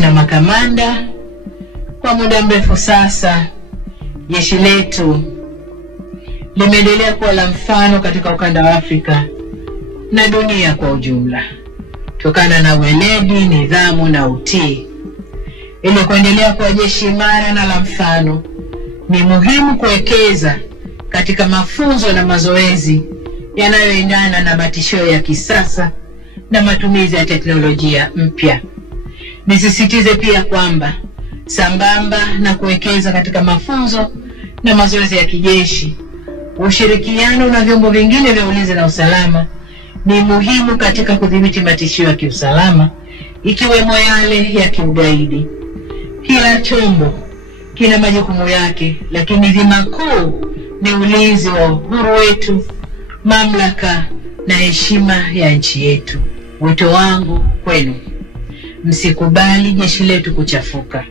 Na makamanda, kwa muda mrefu sasa jeshi letu limeendelea kuwa la mfano katika ukanda wa Afrika na dunia kwa ujumla, kutokana na weledi, nidhamu na utii. Ili kuendelea kuwa jeshi imara na la mfano, ni muhimu kuwekeza katika mafunzo na mazoezi yanayoendana na matishio ya kisasa na matumizi ya teknolojia mpya. Nisisitize pia kwamba sambamba na kuwekeza katika mafunzo na mazoezi ya kijeshi, ushirikiano na vyombo vingine vya ulinzi na usalama ni muhimu katika kudhibiti matishio ya kiusalama, ikiwemo yale ya kiugaidi. Kila chombo kina majukumu yake, lakini dhima kuu ni ulinzi wa uhuru wetu, mamlaka na heshima ya nchi yetu. Wito wangu kwenu: msikubali jeshi letu kuchafuka.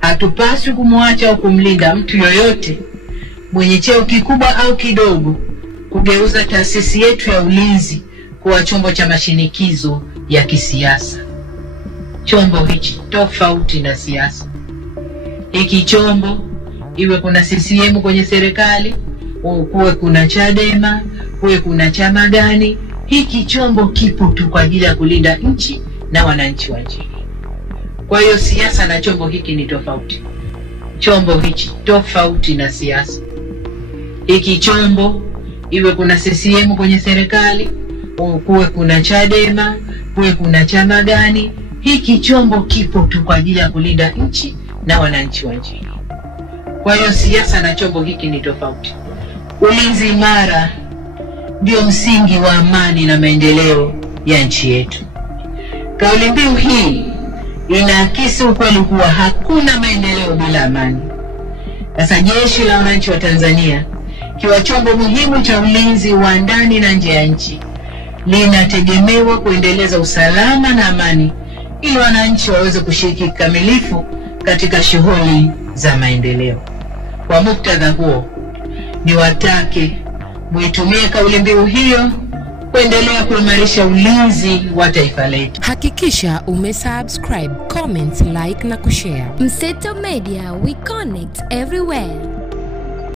Hatupaswi kumwacha au kumlinda mtu yoyote mwenye cheo kikubwa au kidogo kugeuza taasisi yetu ya ulinzi kuwa chombo cha mashinikizo ya kisiasa. Chombo hichi tofauti na siasa. Hiki chombo, iwe kuna CCM kwenye serikali, kuwe kuna Chadema, kuwe kuna chama gani, hiki chombo kipo tu kwa ajili ya kulinda nchi na wananchi wa nchi. Kwa hiyo siasa na chombo hiki ni tofauti. Chombo hichi tofauti na siasa. Hiki chombo, iwe kuna CCM kwenye serikali, kuwe kuna Chadema, kuwe kuna chama gani, hiki chombo kipo tu kwa ajili ya kulinda nchi na wananchi wa nchi. Kwa hiyo siasa na chombo hiki ni tofauti. Ulinzi imara ndio msingi wa amani na maendeleo ya nchi yetu. Kauli mbiu hii inaakisi ukweli kuwa hakuna maendeleo bila amani. Sasa jeshi la wananchi wa Tanzania, kiwa chombo muhimu cha ulinzi wa ndani na nje ya nchi, linategemewa kuendeleza usalama na amani ili wananchi waweze kushiriki kikamilifu katika shughuli za maendeleo. Kwa muktadha huo, niwatake muitumie kauli mbiu hiyo kuendelea kuimarisha ulinzi wa taifa letu. Hakikisha umesubscribe, comment, like na kushare. Mseto Media, we connect everywhere.